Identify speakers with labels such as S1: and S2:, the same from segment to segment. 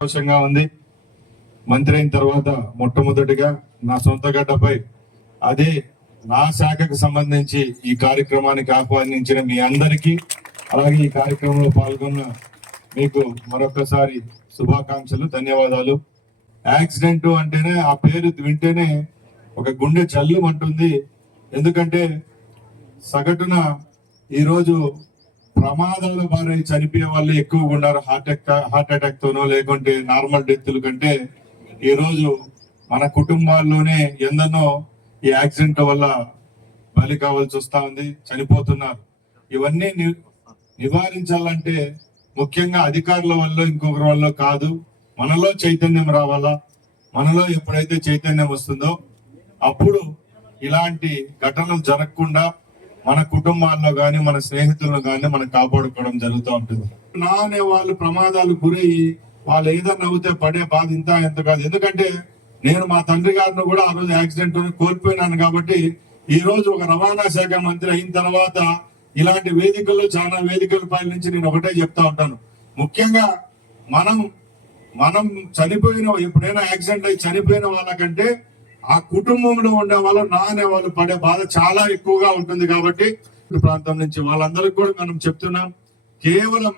S1: సంతోషంగా ఉంది. మంత్రి అయిన తర్వాత మొట్టమొదటిగా నా సొంత గడ్డపై అదే నా శాఖకు సంబంధించి ఈ కార్యక్రమానికి ఆహ్వానించిన మీ అందరికీ అలాగే ఈ కార్యక్రమంలో పాల్గొన్న మీకు మరొకసారి శుభాకాంక్షలు ధన్యవాదాలు. యాక్సిడెంట్ అంటేనే ఆ పేరు వింటేనే ఒక గుండె చల్లుమంటుంది ఎందుకంటే సగటున ఈరోజు ప్రమాదాల బారి చనిపోయే వాళ్ళు ఎక్కువగా ఉన్నారు. హార్ట్ అటాక్ హార్ట్ అటాక్ తోనో లేకుంటే నార్మల్ డెత్తుల కంటే ఈ రోజు మన కుటుంబాల్లోనే ఎందనో ఈ యాక్సిడెంట్ వల్ల బలి కావాల్సి వస్తా ఉంది చనిపోతున్నారు. ఇవన్నీ ని- నివారించాలంటే ముఖ్యంగా అధికారుల వల్ల ఇంకొకరి వల్ల కాదు. మనలో చైతన్యం రావాలా? మనలో ఎప్పుడైతే చైతన్యం వస్తుందో అప్పుడు ఇలాంటి ఘటనలు జరగకుండా మన కుటుంబాల్లో కానీ మన స్నేహితుల్లో కానీ మనం కాపాడుకోవడం జరుగుతూ ఉంటుంది. నా అనే వాళ్ళు ప్రమాదాలు గురయ్యి వాళ్ళు ఏదన్నా అవుతే పడే బాధ ఇంత ఎంత కాదు. ఎందుకంటే నేను మా తండ్రి గారిని కూడా ఆ రోజు యాక్సిడెంట్ కోల్పోయినాను కాబట్టి ఈ రోజు ఒక రవాణా శాఖ మంత్రి అయిన తర్వాత ఇలాంటి వేదికల్లో చాలా వేదికల పై నుంచి నేను ఒకటే చెప్తా ఉంటాను. ముఖ్యంగా మనం మనం చనిపోయిన ఎప్పుడైనా యాక్సిడెంట్ అయి చనిపోయిన వాళ్ళకంటే ఆ కుటుంబంలో ఉండే వాళ్ళు నానే వాళ్ళు పడే బాధ చాలా ఎక్కువగా ఉంటుంది కాబట్టి ప్రాంతం నుంచి వాళ్ళందరికి కూడా మనం చెప్తున్నాం. కేవలం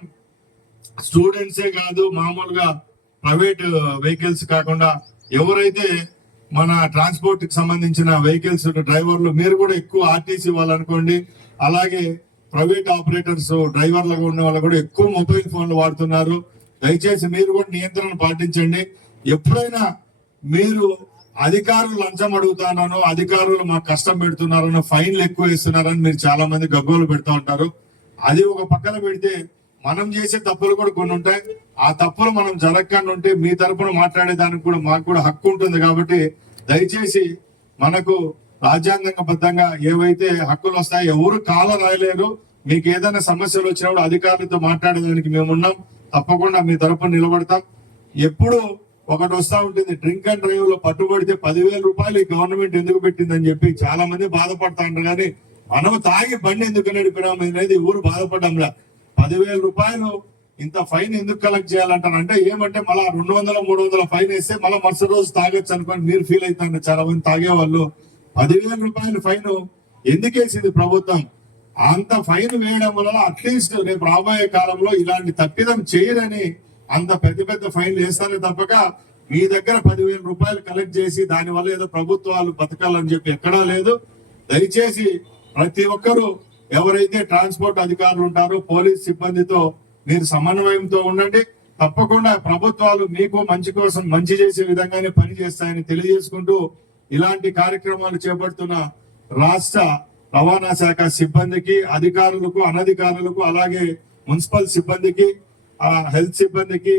S1: స్టూడెంట్సే కాదు మామూలుగా ప్రైవేట్ వెహికల్స్ కాకుండా ఎవరైతే మన ట్రాన్స్పోర్ట్కి సంబంధించిన వెహికల్స్ డ్రైవర్లు మీరు కూడా ఎక్కువ ఆర్టీసీ వాళ్ళు అనుకోండి. అలాగే ప్రైవేట్ ఆపరేటర్స్ డ్రైవర్లుగా ఉన్న వాళ్ళు కూడా ఎక్కువ మొబైల్ ఫోన్లు వాడుతున్నారు. దయచేసి మీరు కూడా నియంత్రణ పాటించండి. ఎప్పుడైనా మీరు అధికారులు లంచం అడుగుతున్నాను అధికారులు మాకు కష్టం పెడుతున్నారనో ఫైన్లు ఎక్కువ వేస్తున్నారని మీరు చాలా మంది గగ్గోలు పెడతా ఉంటారు. అది ఒక పక్కన పెడితే మనం చేసే తప్పులు కూడా కొన్ని ఉంటాయి. ఆ తప్పులు మనం జరగకుండా ఉంటే మీ తరపున మాట్లాడేదానికి కూడా మాకు కూడా హక్కు ఉంటుంది కాబట్టి దయచేసి మనకు రాజ్యాంగబద్ధంగా ఏవైతే హక్కులు వస్తాయో ఎవరు కాల రాయలేరు. మీకు ఏదైనా సమస్యలు వచ్చినప్పుడు అధికారులతో మాట్లాడేదానికి మేము ఉన్నాం తప్పకుండా మీ తరపున నిలబడతాం. ఎప్పుడు ఒకటి వస్తా ఉంటుంది డ్రింక్ అండ్ డ్రైవ్లో పట్టుబడితే పదివేల రూపాయలు ఈ గవర్నమెంట్ ఎందుకు పెట్టిందని చెప్పి చాలా మంది బాధపడతా ఉంటారు కానీ మనం తాగి బండి ఎందుకు నడిపినాం అనేది ఊరు బాధపడ్డంలా పదివేల రూపాయలు ఇంత ఫైన్ ఎందుకు కలెక్ట్ చేయాలంటారు? అంటే ఏమంటే మళ్ళా రెండు వందల మూడు వందల ఫైన్ వేస్తే మళ్ళీ మరుసటి రోజు తాగొచ్చు అనుకోని మీరు ఫీల్ అవుతారు చాలా మంది తాగేవాళ్ళు. పదివేల రూపాయల ఫైన్ ఎందుకు వేసింది ప్రభుత్వం? అంత ఫైన్ వేయడం వల్ల అట్లీస్ట్ రేపు రాబోయే కాలంలో ఇలాంటి తప్పిదం చేయరని అంత పెద్ద పెద్ద ఫైన్లు వేస్తారే తప్పక మీ దగ్గర పదివేల రూపాయలు కలెక్ట్ చేసి దానివల్ల ఏదో ప్రభుత్వాలు బతకాలని చెప్పి ఎక్కడా లేదు. దయచేసి ప్రతి ఒక్కరూ ఎవరైతే ట్రాన్స్పోర్ట్ అధికారులు ఉంటారో పోలీస్ సిబ్బందితో మీరు సమన్వయంతో ఉండండి. తప్పకుండా ప్రభుత్వాలు మీకు మంచి కోసం మంచి చేసే విధంగానే పని చేస్తాయని తెలియజేసుకుంటూ ఇలాంటి కార్యక్రమాలు చేపడుతున్న రాష్ట్ర రవాణా శాఖ సిబ్బందికి అధికారులకు అనధికారులకు అలాగే మున్సిపల్ సిబ్బందికి ఆ హెల్త్ సిబ్బందికి